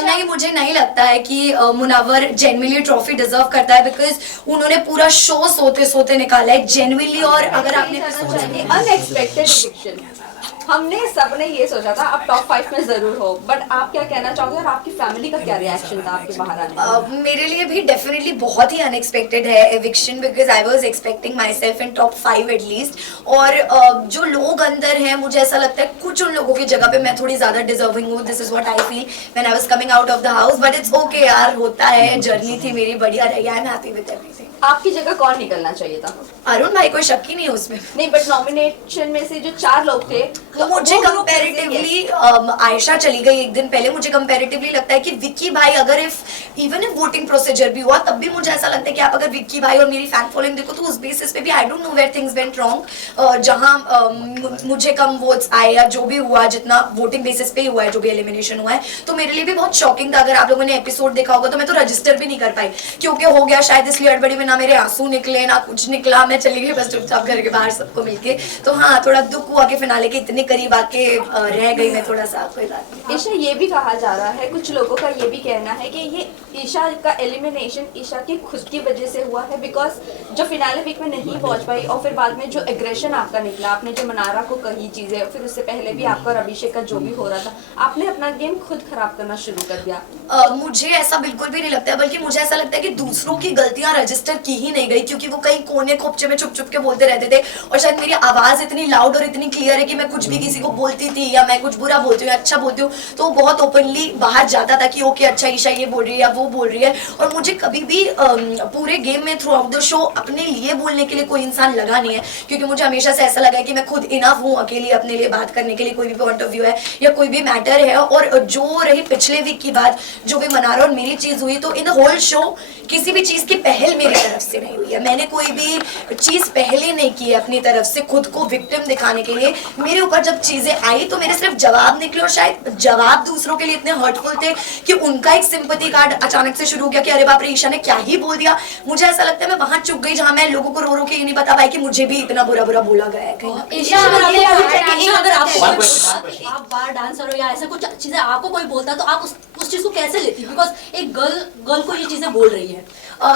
नहीं, मुझे नहीं लगता है कि मुनव्वर जेन्युइनली ट्रॉफी डिजर्व करता है, बिकॉज उन्होंने पूरा शो सोते सोते निकाला है जेन्युइनली। और अगर आपने अनएक्सपेक्टेड इविक्शन, हमने सबने ये सोचा था आप टॉप 5 में जरूर हो, बट आप क्या कहना चाहोगे और आपकी फैमिली का क्या रिएक्शन था आपके बाहर आने का? मेरे लिए भी डेफिनेटली बहुत ही अनएक्सपेक्टेड है eviction, because I was expecting my self in top 5 at least. और जो लोग अंदर हैं, मुझे ऐसा लगता है कुछ उन लोगों की जगह पे मैं थोड़ी ज्यादा डिजर्विंग हूँ। This is what I feel when I was coming out of the house, but it's okay यार, होता है, जर्नी थी मेरी, बढ़िया रही, I am happy with everything. आपकी जगह कौन निकलना चाहिए था? अरुण भाई, कोई शक ही नहीं है उसमें। नहीं, बट नॉमिनेशन में से जो 4 लोग थे, तो मुझे कंपैरेटिवली आयशा चली गई एक दिन पहले, मुझे कंपैरेटिवली लगता है कि विक्की भाई अगर इवन इफ वोटिंग प्रोसीजर भी हुआ तब भी मुझे ऐसा लगता है कि आप अगर विक्की भाई और मेरी फैन फॉलोइंग देखो तो उस बेसिस पे भी I don't know where things went wrong. जहां मुझे कम वोट्स आए या जो भी हुआ, जितना वोटिंग बेसिस पे ही हुआ है, जो भी एलिमिनेशन हुआ है, तो मेरे लिए भी बहुत शॉकिंग था। अगर आप लोगों ने एपिसोड देखा होगा तो मैं तो रजिस्टर भी नहीं कर पाई क्योंकि हो गया शायद इसलिए हड़बड़ी में, ना मेरे आंसू निकले ना कुछ निकला, मैं चली गई बस चुपचाप घर के बाहर सबको मिलके। तो हाँ, थोड़ा दुख हुआ कि फिनाले के इतने करीब आके रह गई मैं, थोड़ा सा, कोई बात नहीं। ईशा, ये भी कहा जा रहा है, कुछ लोगों का ये भी कहना है कि ये ईशा का एलिमिनेशन ईशा की खुद की वजह से हुआ है, बिकॉज जो फिनाले वीक में नहीं पहुंच पाई और फिर बाद में जो एग्रेशन आपका निकला, आपने जो मनारा को कही चीजें, फिर उससे पहले भी आपका और अभिषेक का जो भी हो रहा था, आपने अपना गेम खुद खराब करना शुरू कर दिया। मुझे ऐसा बिल्कुल भी नहीं लगता है, बल्कि मुझे ऐसा लगता है कि दूसरों की गलतियां रजिस्टर की ही नहीं गई, क्योंकि वो कहीं कोने खोपचे में छुप छुप के बोलते रहते थे। और शायद मेरी आवाज इतनी लाउड और इतनी क्लियर है कि मैं कुछ भी किसी को बोलती थी या मैं कुछ बुरा बोलती हूँ या अच्छा बोलती हूँ तो बहुत ओपनली बाहर जाता था कि ओके अच्छा ईशा ये बोल रही है या वो बोल रही है। और मुझे कभी भी पूरे गेम में थ्रू आउट द शो अपने लिए बोलने के लिए कोई इंसान लगा नहीं है, क्योंकि मुझे हमेशा से ऐसा लगा है कि मैं खुद इनफ हूँ अकेले अपने लिए बात करने के लिए, कोई भी पॉइंट ऑफ व्यू है या कोई भी मैटर है। और जो रही पिछले वीक की बात, जो भी मनारा और मेरी चीज हुई, तो इन द होल शो किसी भी चीज की पहल मेरी तरफ से नहीं हुई है। मैंने कोई भी चीज पहले नहीं की है अपनी तरफ से खुद को विक्टिम दिखाने के लिए। मेरे ऊपर जब चीजें आई तो मेरे सिर्फ जवाब निकले, और शायद जवाब दूसरों के लिए इतने हर्टफुल थे कि उनका एक सिंपैथी कार्ड अचानक से शुरू हो गया कि अरे बाप रे, ईशा ने क्या ही बोल दिया। मुझे ऐसा लगता है मैं वहां चुप गई जहां मैं लोगों को रो रो के ये नहीं बता पाई कि मुझे भी इतना बुरा बुरा बोला गया है कहीं। ईशा, अगर आप बार डांसर हो या ऐसा कुछ चीजें आपको कोई बोलता तो आप उस चीज को कैसे लेती, बिकॉज एक गर्ल को ये चीजें बोल रही है।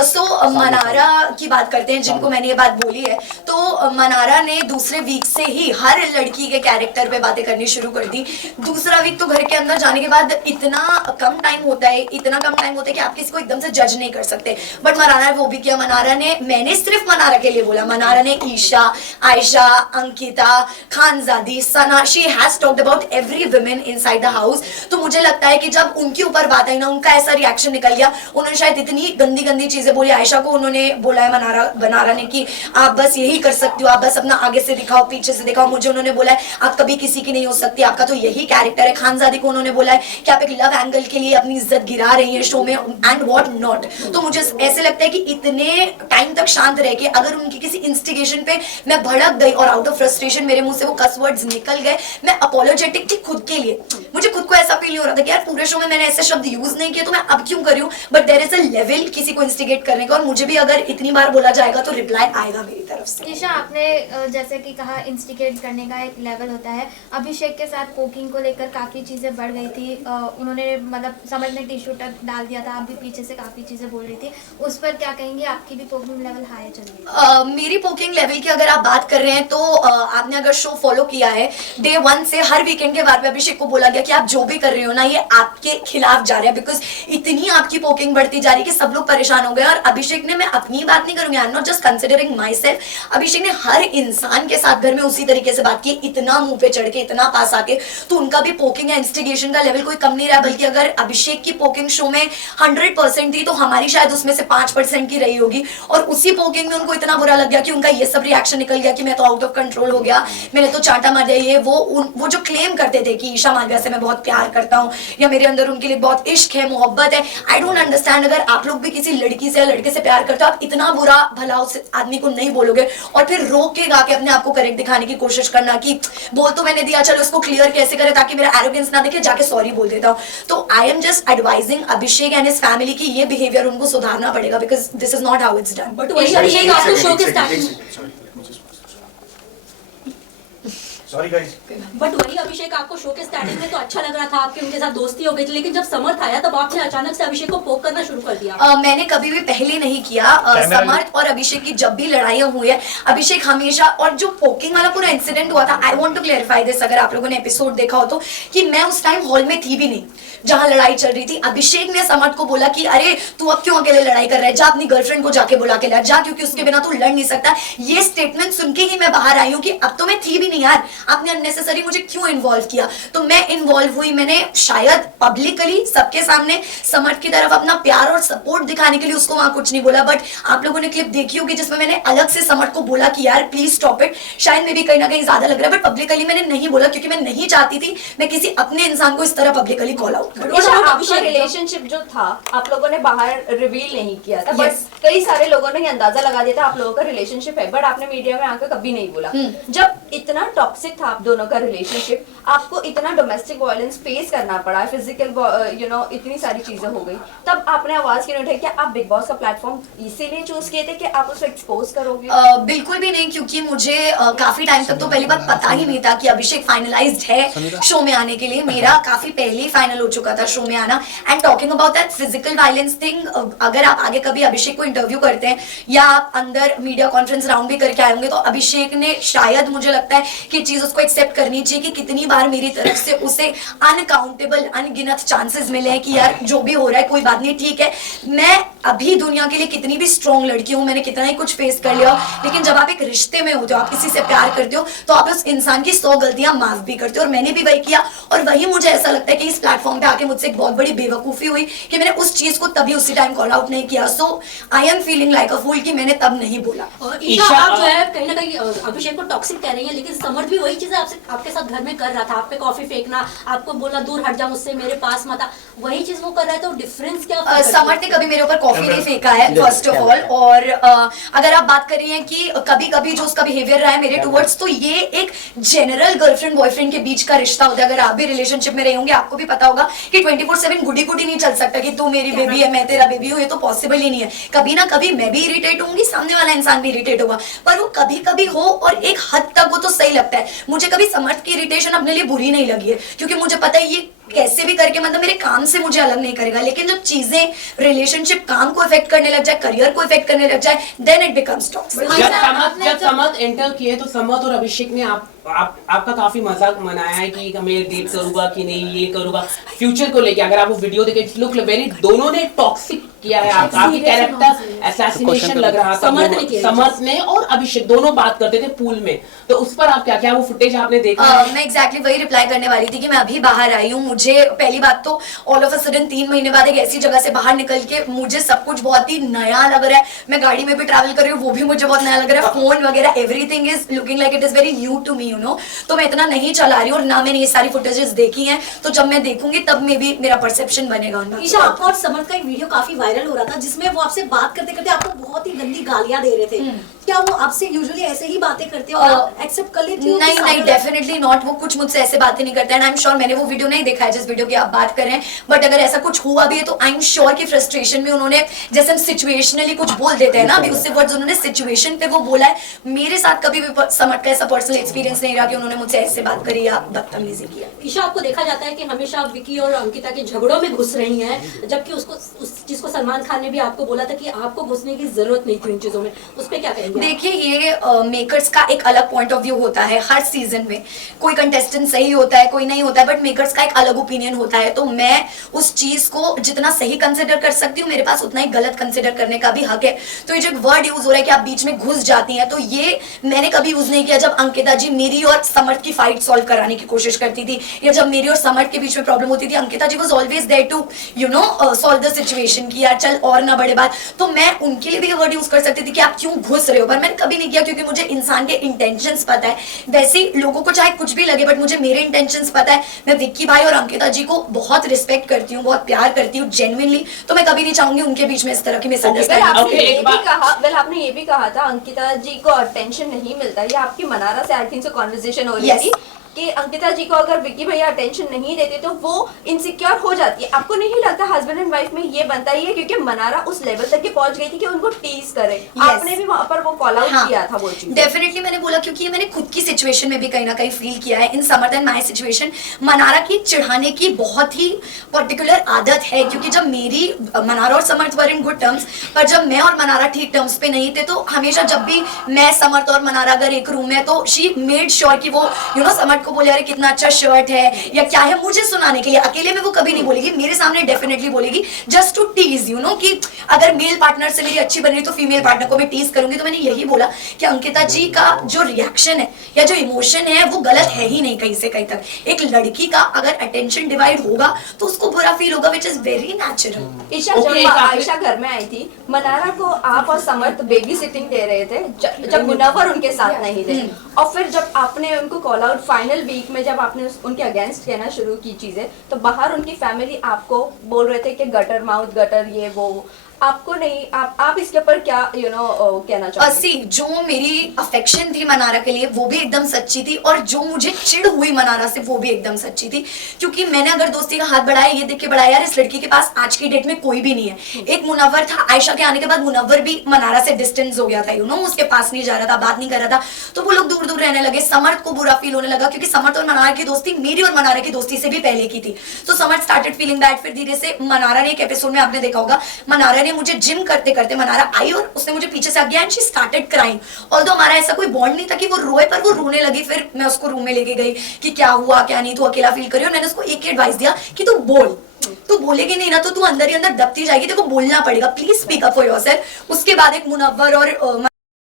सो मनारा की बात करते हैं, जिनको मैंने ये बात बोली है, तो मनारा ने दूसरे वीक से ही हर लड़की के कैरेक्टर पे बातें करनी शुरू कर दी। दूसरा वीक तो घर के अंदर जाने के बाद इतना कम टाइम होता है कि आप किसी को एकदम से जज नहीं कर सकते, बट मनारा ने वो भी किया। मनारा ने, मैंने सिर्फ मनारा के लिए बोला, मनारा ने Isha, Ayesha, Ankita, Khanzaadi, Sana, she has talked about every women inside the house. तो मुझे लगता है कि जब उनके ऊपर बात आई ना, उनका ऐसा रिएक्शन निकल गया, उन्होंने शायद इतनी गंदी गंदी चीजें बोली। आयशा को उन्होंने बोला है मनारा ने कि आप बस यही कर सकती हो, आप बस अपना आगे से दिखाओ, पीछे से दिखाओ। मुझे उन्होंने बोला है आप कभी किसी की नहीं हो सकती, आपका तो यही कैरेक्टर है। खानजादी को उन्होंने बोला है कि आप एक लव एंगल के लिए अपनी इज्जत गिरा रही है शो में, एंड व्हाट नॉट। तो मुझे ऐसे लगता है कि इतने टाइम तक शांत रह के अगर उनकी किसी इंस्टिगेशन पे मैं भड़क गई और आउट ऑफ फ्रस्ट्रेशन मेरे मुंह से वो कस वर्ड्स निकल गए, मैं अपोलोजेटिक थी खुद के लिए। मुझे खुद को ऐसा फील नहीं हो रहा था कि यार पूरे शो में मैंने ऐसे शब्द यूज नहीं किए तो मैं अब क्यों कर रही हूँ, but there is a level किसी को इंस्टिगेट करने का, और मुझे भी अगर इतनी बार बोला जाएगा तो रिप्लाई आएगा मेरी तरफ से। ईशा, आपने जैसे कि कहा इंस्टिगेट करने का एक लेवल होता है। अभिषेक के साथ पोकिंग को लेकर काफ़ी चीज़ें बढ़ गई थी, उन्होंने मतलब समझ में टिश्यू तक डाल दिया था, आप भी पीछे से काफ़ी चीज़ें बोल रही थी, उस पर क्या कहेंगे? आपकी भी पोकिंग लेवल हाई चल रही है? मेरी पोकिंग लेवल की अगर आप बात कर रहे हैं तो आपने अगर शो फॉलो किया है, डे 1 से हर वीकेंड के बाद में अभिषेक को बोला गया कि आप जो भी कर रहे हो ना, ये आपके खिलाफ जा रहा है, बिकॉज इतनी आपकी पोकिंग बढ़ती जा रही है कि सब लोग परेशान हो गए। और अभिषेक ने, मैं अपनी बात नहीं करूंगी, I am not just considering myself, Abhishek ने हर इंसान के साथ घर में उसी तरीके से बात की, इतना मुंह पे चढ़ के, इतना पास आके। तो उनका भी पोकिंग या इंस्टिगेशन का लेवल कोई कम नहीं रहा, बल्कि अगर अभिषेक की पोकिंग शो में 100% थी तो हमारी शायद उसमें से 5% की रही होगी। और उसी पोकिंग में उनको इतना बुरा लग गया कि उनका ये सब रिएक्शन निकल गया कि मैं तो आउट ऑफ कंट्रोल हो गया, मैंने तो चांटा मार दिया। ये वो जो क्लेम करते थे कि ईशा मालविया से मैं बहुत प्यार करता हूँ या मेरे अंदर उनके लिए बहुत इश्क है, मोहब्बत है, आई डोंट अंडरस्टैंड। अगर आप लोग भी किसी लड़की से या लड़के से प्यार करते हो, आप इतना बुरा भला उस आदमी को नहीं बोलोगे और फिर रोक के गा के अपने आप को करेक्ट दिखाने की कोशिश करना कि बोल तो मैंने दिया, चलो इसको क्लियर कैसे करे ताकि मेरा एरोगेंस ना दिखे, जाके सॉरी बोल देता हूँ। तो I am just advising Abhishek and his family की ये बिहेवियर उनको सुधारना पड़ेगा, because this is not how it's done. But वही अभिषेक आपको शो के स्टार्टिंग सॉरी गाइस। बट वही अभिषेक, आपको शो के स्टार्टिंग में तो अच्छा लग रहा था, आपके उनके साथ दोस्ती हो गई थी, लेकिन जब समर्थ आया तब आपने अचानक से अभिषेक को पोक करना शुरू कर दिया। मैंने कभी भी पहले नहीं किया। समर्थ और अभिषेक की जब भी लड़ाइयाँ हुई है, अभिषेक हमेशा, और जो पोकिंग वाला पूरा इंसिडेंट हुआ था, I want to clarify this, अगर आप लोगों ने एपिसोड देखा हो तो, कि मैं उस टाइम हॉल में थी भी नहीं जहां लड़ाई चल रही थी। अभिषेक ने समर्थ को बोला कि अरे तू अब क्यों अकेले लड़ाई कर रहा है, जा अपनी गर्लफ्रेंड को जाके बुला के ला, जा, क्योंकि उसके बिना तू लड़ नहीं सकता। ये स्टेटमेंट सुन के ही मैं बाहर आई हूँ कि अब तो मैं थी भी नहीं यार, आपने अननेसेसरी मुझे क्यों इन्वॉल्व किया। तो मैं इन्वॉल्व हुई, मैंने शायद पब्लिकली सबके सामने समर्थ की तरफ अपना प्यार और सपोर्ट दिखाने के लिए उसको वहां कुछ नहीं बोला। बट आप लोगों ने क्लिप देखी होगी जिसमें मैंने अलग से समर्थ को बोला कि यार प्लीज स्टॉप इट। शायद मे भी कहीं ना कहीं ज्यादा लग रहा है, बट पब्लिकली मैंने नहीं बोला क्योंकि मैं नहीं चाहती थी मैं किसी अपने इंसान को इस तरह पब्लिकली कॉल आउट करूं। आपका रिलेशनशिप जो था आप लोगों ने बाहर रिवील नहीं किया था, बट कई सारे लोगों ने ये अंदाजा लगा दिया था आप लोगों का रिलेशनशिप है, बट आपने मीडिया में आकर कभी नहीं बोला। जब इतना टॉक्सिक था आप दोनों का रिलेशनशिप, आपको इतना डोमेस्टिक वायलेंस फेस करना पड़ा, फिजिकल इतनी सारी चीजें हो गई, तब आपने आवाज क्यों नहीं उठाई? क्या आप बिग बॉस का प्लेटफॉर्म इसीलिए चूज किए थे कि आप उसको एक्सपोज करोगे? बिल्कुल भी नहीं, क्योंकि मुझे काफी टाइम तक तो पहली बात पता ही नहीं था कि अभिषेक फाइनलाइज्ड है शो में आने के लिए। मेरा काफी पहले ही फाइनल हो चुका था शो में आना। And talking about that physical violence thing, अगर आप आगे कभी अभिषेक को इंटरव्यू करते हैं या आप अंदर मीडिया कॉन्फ्रेंस राउंड भी करके आए होंगे, तो अभिषेक ने शायद, मुझे लगता है कि चीज उसको एक्सेप्ट करनी चाहिए कि कितनी बार मेरी तरफ से उसे अनकाउंटेबल अनगिनत चांसेस मिले हैं कि यार जो भी हो रहा है कोई बात नहीं, ठीक है, मैं अभी दुनिया के लिए कितनी भी स्ट्रॉन्ग लड़की हूँ, मैंने कितना ही कुछ फेस कर लिया, लेकिन जब आप एक रिश्ते में होते हो, आप किसी से प्यार करते हो, तो आप उस इंसान की 100 गलतियां माफ भी करते हो, और मैंने भी वही किया। और वही मुझे ऐसा लगता है कि इस प्लेटफॉर्म पे आके मुझसे एक बहुत बड़ी बेवकूफी हुई कि मैंने उस चीज को तभी उसी टाइम कॉल आउट नहीं किया। So I am feeling like a fool कि मैंने तब नहीं बोला। ईशा, आप जो है कहीं ना कहीं अभिषेक को टॉक्सिक कह रही है, लेकिन समर्थ भी वही चीजें आपके साथ घर में कर रहा था, आप पे कॉफी फेंकना, आपको बोला दूर हट जा मुझसे, मेरे पास मत आ, वही चीज वो कर रहा है, तो डिफरेंस क्या? समर्थ ने कभी मेरे ऊपर कॉफी नहीं फेंका है फर्स्ट ऑफ ऑल, और अगर आप बात कर रही हैं कि कभी कभी जो उसका बिहेवियर रहा है मेरे टुवर्ड्स, तो ये एक जनरल गर्लफ्रेंड बॉयफ्रेंड के बीच का रिश्ता होता है। अगर आप भी रिलेशनशिप में रहे होंगे आपको भी पता होगा कि 24/7 गुडी गुडी नहीं चल सकता कि तू मेरी बेबी है मैं तेरा बेबी हूँ, ये तो पॉसिबल ही नहीं है। कभी ना कभी मैं भी इरिटेट होंगी, सामने वाला इंसान भी इरिटेट होगा, पर वो कभी कभी हो और एक हद तक वो तो सही लगता है। मुझे कभी समर्थ की इरिटेशन अपने लिए बुरी नहीं लगी है, क्योंकि मुझे पता है ये कैसे भी करके मतलब मेरे काम से मुझे अलग नहीं करेगा। लेकिन जब चीजें रिलेशनशिप काम को इफेक्ट करने लग जाए, करियर को इफेक्ट करने लग जाए, देन इट बिकम्स टॉक्सिक। जब समर्थ एंटर किए तो समर्थ और अभिषेक ने आपका काफी मजाक मनाया है कि मैं डेट करूंगा कि नहीं, ये करूंगा फ्यूचर को लेके। अगर आप वो वीडियो देखे, लुक वेरी, दोनों ने टॉक्सिक किया है आपकी कैरेक्टर असैसिनेशन लग रहा था समर्थ ने, और अभिषेक दोनों बात करते थे पूल में, तो उस पर आप क्या वो फुटेज आपने देखा? मैं एग्जैक्टली वही रिप्लाई करने वाली थी कि मैं अभी बाहर आई हूँ। मुझे पहली बात तो ऑल ऑफ अ सडन 3 महीने बाद एक ऐसी जगह से बाहर निकल के मुझे सब कुछ बहुत ही नया लग रहा है। मैं गाड़ी में भी ट्रैवल कर रही हूँ, वो भी मुझे बहुत नया लग रहा है, फोन वगैरह everything is looking like it is very new to me, you know. तो मैं इतना नहीं चला रही हूँ और ना मैंने ये सारी फुटेजेस देखी हैं, तो जब मैं देखूंगी तब में भी मेरा परसेप्शन बनेगा उनका। ईशा, आपका और समर्थ का एक वीडियो काफी वायरल हो रहा था जिसमें वो आपसे बात करते करते आपको बहुत ही गंदी गालियां दे रहे थे। क्या वो आपसे यूजुअली ऐसे ही बातें करते हो और एक्सेप्ट कर लेती हो? नहीं, डेफिनेटली नॉट। वो कुछ मुझसे ऐसे बातें नहीं करते हैं। आई एम श्योर, मैंने वो वीडियो नहीं देखा है जिस वीडियो की आप बात कर रहे हैं, बट अगर ऐसा कुछ हुआ भी है तो आई एम श्योर कि फ्रस्ट्रेशन में उन्होंने, जैसे हम सिचुएशनली कुछ बोल देते हैं ना, अभी उससे वर्ड्स उन्होंने सिचुएशन पे वो बोला है। मेरे साथ कभी भी समर्थ का ऐसा पर्सनल एक्सपीरियंस नहीं रहा कि उन्होंने मुझसे ऐसे बात करी या बदतमीजी किया। ईशा, आपको देखा जाता है कि हमेशा विकी और अंकिता के झगड़ों में घुस रही हैं, जबकि उस चीज को सलमान खान ने भी आपको बोला था कि आपको घुसने की जरूरत नहीं थी उन चीजों में, उस पे क्या कहेंगे? देखिए, ये मेकर्स का एक अलग पॉइंट ऑफ व्यू होता है हर सीजन में। कोई कंटेस्टेंट सही होता है, कोई नहीं होता है, बट मेकर्स का एक अलग ओपिनियन होता है। तो मैं उस चीज को जितना सही कंसिडर कर सकती हूँ, मेरे पास उतना ही गलत कंसिडर करने का भी हक है। तो ये जो वर्ड यूज हो रहा है कि आप बीच में घुस जाती हैं, तो ये मैंने कभी यूज नहीं किया। जब अंकिता जी मेरी और समर्थ की फाइट सॉल्व कराने की कोशिश करती थी, या जब मेरी और समर्थ के बीच में प्रॉब्लम होती थी, Ankita ji was always there to solve the situation कि यार चल और ना बढ़े बात। तो मैं उनके लिए भी ये वर्ड यूज कर सकती थी कि आप क्यों घुस रहे हो, पर मैंने कभी नहीं किया, क्योंकि मुझे इंसान के इंटेंशंस पता है। वैसे लोगों को चाहे कुछ भी लगे, बट मुझे मेरे इंटेंशंस पता है। मैं विक्की भाई और अंकिता जी को बहुत रिस्पेक्ट करती हूँ, बहुत प्यार करती हूँ जेन्युइनली, तो मैं कभी नहीं चाहूंगी उनके बीच में इस तरह की मिसअंडरस्टैंडिंग। आपने ये भी कहा था अंकिता जी को अटेंशन नहीं मिलता, ये आपकी मनारा से आई थिंक से कॉन्वर्सेशन हो रही थी कि अंकिता जी को अगर विक्की भैया अटेंशन नहीं देते तो वो इनसिक्योर हो जाती है। आपको नहीं लगता हस्बैंड एंड वाइफ में ये बनता ही है, क्योंकि मनारा उस लेवल तक की पहुंच गई थी कि उनको टीज करे। आपने भी वहां पर वो कॉल आउट किया था वो चीज। डेफिनेटली मैंने बोला, क्योंकि ये मैंने खुद की सिचुएशन में भी कहीं ना कहीं फील किया है। In summer and my situation Mannara की चिढ़ाने की बहुत ही पर्टिकुलर आदत है, क्योंकि जब मेरी मनारा और समर्थ वर इन गुड टर्म्स, पर जब मैं और मनारा ठीक टर्म्स पे नहीं थे तो हमेशा जब भी मैं समर्थ और मनारा अगर एक रूम में, तो शी मेड श्योर कि वो समर्थ को बोले अरे कितना अच्छा शर्ट है या क्या है, मुझे सुनाने के लिए। अकेले में वो कभी नहीं बोलेगी, मेरे सामने डेफिनेटली बोलेगी, जस्ट टू टीज कि अगर मेल पार्टनर से मेरी अच्छी बन रही तो फीमेल पार्टनर को मैं टीज करूंगी। तो मैंने यही बोला कि अंकिता जी का जो रिएक्शन है या जो इमोशन है वो गलत है ही नहीं कहीं से कहीं तक। एक लड़की का अगर अटेंशन डिवाइड होगा तो उसको बुरा फील होगा, which is very natural. Isha, जब आयशा घर में आई थी, मनारा को आप और समर्थ बेबी सिटिंग दे रहे थे जब मुनव्वर उनके साथ नहीं थे, और फिर जब आपने उनको कॉल आउट फाइनल वीक में जब आपने उनके अगेंस्ट कहना शुरू की चीजें, तो बाहर उनकी फैमिली आपको बोल रहे थे कि गटर माउथ गटर ये वो, आपको नहीं, आप इसके ऊपर क्या कहना चाहोगे? जो मेरी अफेक्शन थी मनारा के लिए वो भी एकदम सच्ची थी, और जो मुझे चिढ़ हुई मनारा से वो भी एकदम सच्ची थी। क्योंकि मैंने अगर दोस्ती का हाथ बढ़ाया ये देख के बढ़ाया यार इस लड़की के पास आज की डेट में कोई भी नहीं है। एक मुनव्वर था, आयशा के आने के बाद मुनव्वर भी मनारा से डिस्टेंस हो गया था, उसके पास नहीं जा रहा था, बात नहीं कर रहा था, तो वो लोग दूर दूर रहने लगे। समर्थ को बुरा फील होने लगा, क्योंकि समर्थ और मनारा की दोस्ती मेरी और मनारा की दोस्ती से भी पहले की थी। तो समर्थ स्टार्टेड फीलिंग बैड। फिर धीरे से मनारा ने, एक एपिसोड में आपने देखा होगा, मनारा ने मुझे जिम करते करते मनारा आई और उसने मुझे पीछे से गया and she started crying. Although हमारा ऐसा कोई बॉन्ड नहीं था कि वो रोए, पर वो रोने लगी। फिर मैं उसको रूम में लेके गई कि क्या हुआ क्या नहीं, तू अकेला फील करी, और मैंने उसको एक ही एडवाइस दिया कि तू बोल, तू बोलेगी नहीं ना तो तू अंदर ही अंदर दबती जाएगी, तेरे को बोलना पड़ेगा, please speak up for yourself. उसके बाद एक मुनव्वर और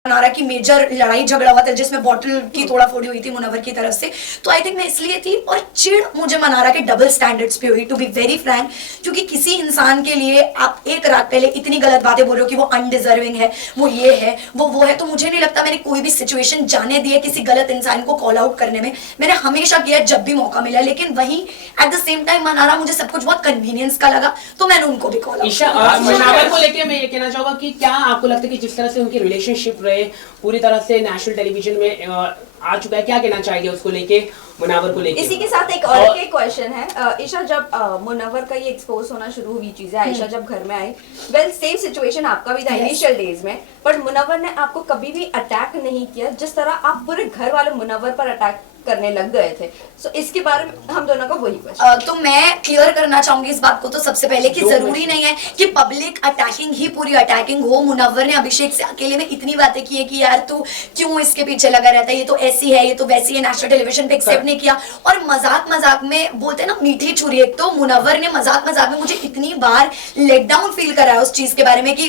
मनारा की मेजर लड़ाई झगड़ा हुआ था जिसमें बॉटल की तोड़ा फोड़ी हुई थी मुनव्वर की तरफ से। तो आई थिंक मैं इसलिए थी, और चिढ़ मुझे मनारा के डबल स्टैंडर्ड्स पे हुई, टू बी वेरी फ्रैंक। क्योंकि किसी इंसान के लिए आप एक रात पहले इतनी गलत बातें बोल रहे हो कि वो अनडिजर्विंग है, वो ये है वो है, तो मुझे नहीं लगता मैंने कोई भी सिचुएशन जाने दी है किसी गलत इंसान को कॉल आउट करने में। मैंने हमेशा किया जब भी मौका मिला, लेकिन वहीं at the same time Mannara मुझे सब कुछ बहुत कन्वीनियंस का लगा, तो मैंने उनको भी कॉल आउट। मुनव्वर को लेके मैं ये कहना चाहूंगा कि क्या आपको लगता है कि जिस तरह से उनकी रिलेशनशिप रहे पूरी तरह से नेशनल टेलीविजन में आ चुका है, क्या कहना चाहिए उसको लेके, मुनव्वर को लेके? इसी के साथ एक और एक क्वेश्चन है, ईशा, जब मुनव्वर का ये एक्सपोज होना शुरू हुई चीजें, आयशा जब घर में आई, वेल सेम सिचुएशन आपका भी था इनिशियल डेज में, पर मुनव्वर ने आपको कभी भी अटैक नहीं किया जिस तरह आप पूरे घर वाले मुनव्वर पर अटैक करने लग गए थे। सो इसके बारे में हम दोनों को वही क्वेश्चन। तो मैं क्लियर करना चाहूंगी इस बात को तो सबसे पहले कि जरूरी नहीं है कि पब्लिक अटैकिंग ही पूरी अटैकिंग हो। मुनव्वर ने अभिषेक से अकेले में इतनी बातें की है कि यार तू क्यों इसके पीछे लगा रहता है, ये तो ऐसी है, ये तो वैसी है, नेशनल टेलीविजन पे एक्सेप्ट नहीं किया। और मजाक मजाक में बोलते हैं ना मीठी छुरी, एक तो मुनव्वर ने मजाक मजाक में मुझे इतनी बार लेट डाउन फील कराया उस चीज के बारे में कि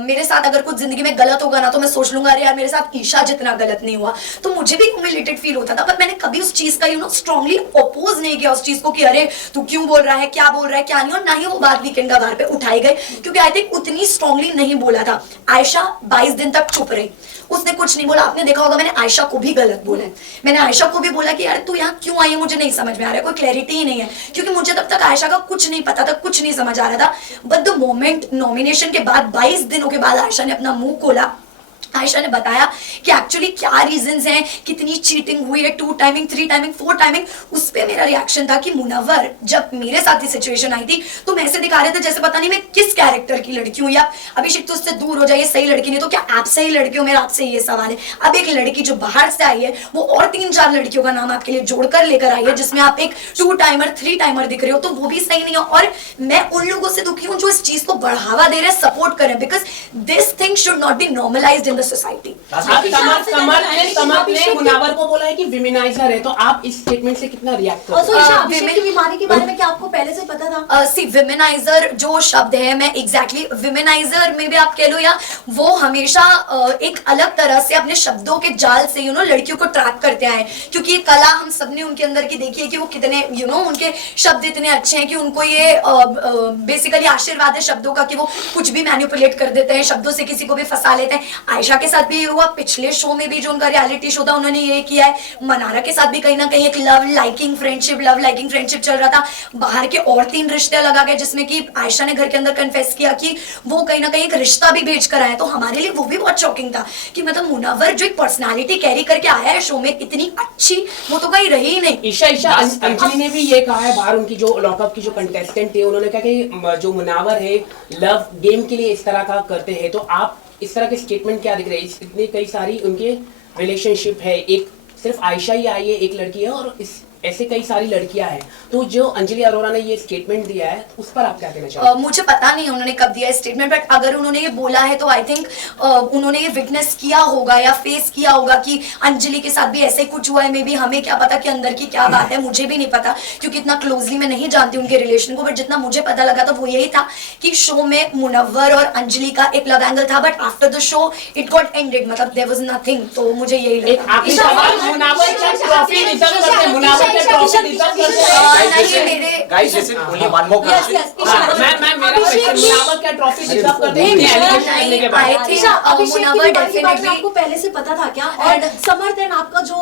मेरे साथ अगर कुछ जिंदगी में गलत होगा ना तो मैं सोच लूंगा अरे यार मेरे साथ ईशा जितना गलत नहीं हुआ, तो मुझे भी ह्यूमिलेटेड फील होता था। मैंने कभी उस चीज का स्ट्रांगली अपोज नहीं किया उस चीज को कि अरे तू क्यों बोल रहा है, क्या बोल रहा है, क्या नहीं, और ना ही वो बात वीकेंड का बार पे उठाई गई, क्योंकि आई थिंक उतनी स्ट्रांगली नहीं बोला था। आयशा 22 दिन तक चुप रही, उसने कुछ नहीं बोला। आपने देखा होगा मैंने आयशा को भी गलत बोला है, मैंने आयशा को भी बोला कि यार तू यहाँ क्यों आई है, मुझे नहीं समझ में आ रहा है, कोई क्लैरिटी ही नहीं है, क्योंकि मुझे तब तक आयशा का कुछ नहीं पता था, कुछ नहीं समझ आ रहा था। बट द मोमेंट नॉमिनेशन के बाद 22 दिनों के बाद आयशा ने अपना मुंह खोला, आयशा ने बताया कि एक्चुअली क्या रीजंस हैं, कितनी चीटिंग हुई है, 2 टाइमिंग 3 टाइमिंग 4 टाइमिंग। उस पे मेरा रिएक्शन था कि मुनव्वर जब मेरे साथ ही सिचुएशन आई थी तो मैं ऐसे दिखा रहे थे जैसे पता नहीं मैं किस कैरेक्टर की लड़की हूँ, या अभिषेक तो उससे दूर हो जाइए, सही लड़की नहीं तो क्या आप सही लड़की हो, मेरा आपसे ये सवाल है। अब एक लड़की जो बाहर से आई है वो और 3-4 लड़कियों का नाम आपके लिए जोड़कर लेकर आई है, जिसमें आप एक 2 टाइमर 3 टाइमर दिख रहे हो, तो वो भी सही नहीं है। और मैं उन लोगों से दुखी हूँ जो इस चीज को बढ़ावा दे रहे हैं, सपोर्ट कर रहे हैं, because this thing should not be normalised in the society. Samarth ने मुनव्वर को बोला है कि विमेनाइजर है, तो आप इस स्टेटमेंट से कितना रिएक्ट करते हैं? अभिषेक की बीमारी के बारे में क्या आपको पहले से पता था? सी विमेनाइजर जो शब्द है, मैं एग्जैक्टली विमेनाइजर में भी आप कह लो, या वो हमेशा एक अलग तरह से अपने शब्दों के जाल से लड़कियों को ट्रैप करते आए, क्योंकि ये कला हम सबने उनके अंदर की देखी है कि वो कितने उनके शब्द इतने अच्छे हैं कि उनको ये बेसिकली आशीर्वाद है शब्दों का कि वो कुछ भी मैनिपुलेट कर देते हैं, शब्दों से किसी को भी फंसा लेते हैं। आयशा के साथ भी ये हुआ, पिछले शो में भी जो उनका रियलिटी शो था उन्होंने ये किया है, मनारा के साथ भी कहीं ना कहीं एक लव लाइकिंग फ्रेंडशिप चल रहा था। बाहर के और 3 रिश्ते लगा गए जिसमें कि आयशा ने घर के अंदर कन्फेस किया कि वो कहीं ना कहीं एक रिश्ता भी भेज कर आया। तो हमारे लिए वो भी बहुत शॉकिंग था कि मतलब मुनव्वर जो एक पर्सनालिटी कैरी करके आया है शो में इतनी अच्छी, वो तो कहीं रही ही नहीं। ईशा अंजलि ने भी ये कहा है, बाहर उनकी जो लॉकअप की जो कंटेस्टेंट थे उन्होंने कहा कि जो मुनव्वर है लव गेम के लिए इस तरह का करते हैं। तो आप इस तरह के स्टेटमेंट क्या दिख रहे हैं? इतने कई सारी उनके रिलेशनशिप है, एक सिर्फ आयशा ही आई है, एक लड़की है, और ऐसे कई सारी लड़कियां हैं। तो जो अंजलि अरोरा ने ये स्टेटमेंट दिया है उस पर आप क्या कहना चाहेंगे? मुझे पता नहीं उन्होंने कब दिया स्टेटमेंट, बट अगर उन्होंने ये बोला है तो आई थिंक उन्होंने ये विटनेस किया होगा या फेस किया होगा कि अंजलि के साथ भी ऐसे कुछ हुआ है। मे बी हमें क्या पता कि अंदर की क्या बात है, मुझे भी नहीं पता क्योंकि इतना क्लोजली मैं नहीं जानती उनके रिलेशन को। बट जितना मुझे पता लगा था वो यही था कि शो में मुनव्वर और अंजलि का एक लव एंगल था, but after the show it got ended, मतलब देयर वाज नथिंग। तो मुझे यही लगा। आखिरी सवाल, मुनव्वर क्या ट्रॉफी डिजर्व करते हैं? मुनव्वर क्या ट्रॉफी डिजर्व करते हैं? गाइस जैसे ओनली वन मोर क्वेश्चन। मैं मेरा क्वेश्चन, मुनव्वर क्या ट्रॉफी डिजर्व करते हैं एलिमिनेशन करने के बाद? आपको पहले से पता था क्या? और समर देन आपका जो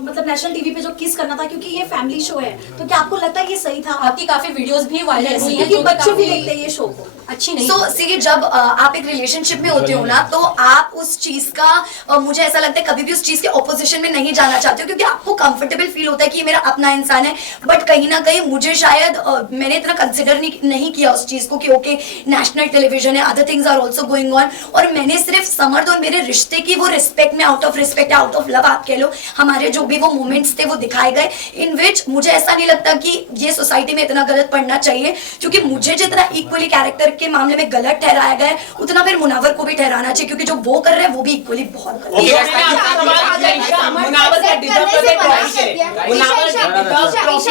मतलब नेशनल टीवी पे जो किस करना था, क्योंकि ये फैमिली शो है, तो क्या आपको लगता है ये सही था? आपकी काफी वीडियोस भी वायरल हुई हैं क्योंकि जो बच्चे भी काफी देखते हैं ये शो को। अच्छी नहीं। सो सी जब आप एक रिलेशनशिप में होते हो ना, तो आप उस चीज का मुझे ऐसा लगता है कभी भी उस चीज के ऑपोजिशन में नहीं जाना चाहते हो, क्योंकि आपको कंफर्टेबल फील होता है कि ये मेरा अपना इंसान है। बट कहीं ना कहीं मुझे शायद मैंने इतना कंसिडर नहीं किया उस चीज को कि ओके नेशनल टेलीविजन है, other things are also going on, और मैंने सिर्फ समर्थ और मेरे रिश्ते की वो रिस्पेक्ट में out of respect, out of love आप कह लो, हमारे जो भी वो मोमेंट्स थे वो दिखाए गए, इन विच मुझे ऐसा नहीं लगता कि ये सोसाइटी में इतना गलत पड़ना चाहिए। क्योंकि मुझे जितना इक्वली कैरेक्टर के मामले में गलत ठहराया गया है उतना फिर मुनव्वर को भी ठहराना चाहिए, क्योंकि जो वो कर रहे हैं वो भी इक्वली बहुत गलत है। मुनव्वर क्या डिजर्व करते हैं ट्रॉफी के लिए? Munawar deserve trophy?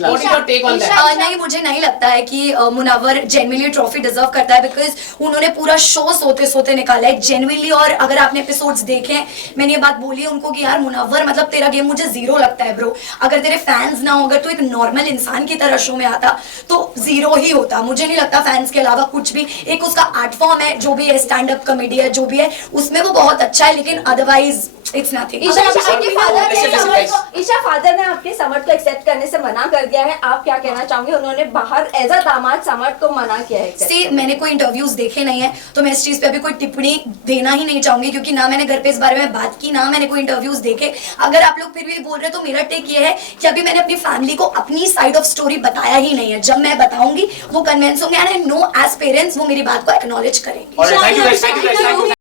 What is your take on that? नहीं, मुझे नहीं लगता है कि मुनव्वर जेन्युइनली ट्रॉफी डिजर्व करता है, बिकॉज उन्होंने पूरा शो सोते सोते निकाला है जेन्युइनली। और अगर आपने एपिसोड्स देखे, मैंने ये बात बोली है उनको कि यार मुनव्वर मतलब तेरा गेम मुझे जीरो लगता है ब्रो, अगर तेरे फैंस ना हो, अगर तू एक नॉर्मल इंसान की तरह शो में आता तो जीरो ही होता। मुझे नहीं लगता फैंस के अलावा कुछ भी, एक उसका आर्ट फॉर्म है जो भी है, स्टैंड अप कॉमेडी है जो भी है, उसमें वो बहुत अच्छा है, लेकिन otherwise it's nothing. Isha father ने आपके समर्थ को एक्सेप्ट करने से मना कर दिया है, आप क्या कहना चाहोगे? उन्होंने बाहर एज अ दामाद समर्थ को मना किया है। सी मैंने कोई इंटरव्यूज देखे नहीं है, तो मैं इस चीज पे अभी कोई टिप्पणी देना ही नहीं चाहूंगी, क्योंकि ना मैंने घर पे इस बारे में बात की, ना मैंने कोई इंटरव्यूज देखे। अगर आप लोग फिर भी बोल रहे हैं तो मेरा टेक ये है कि अभी मैंने अपनी फैमिली को अपनी साइड ऑफ स्टोरी बताया ही नहीं है। जब मैं बताऊंगी वो कन्विंस होंगे, and I know as parents वो मेरी बात को एक्नॉलेज करेंगे। Thank you guys, thank you.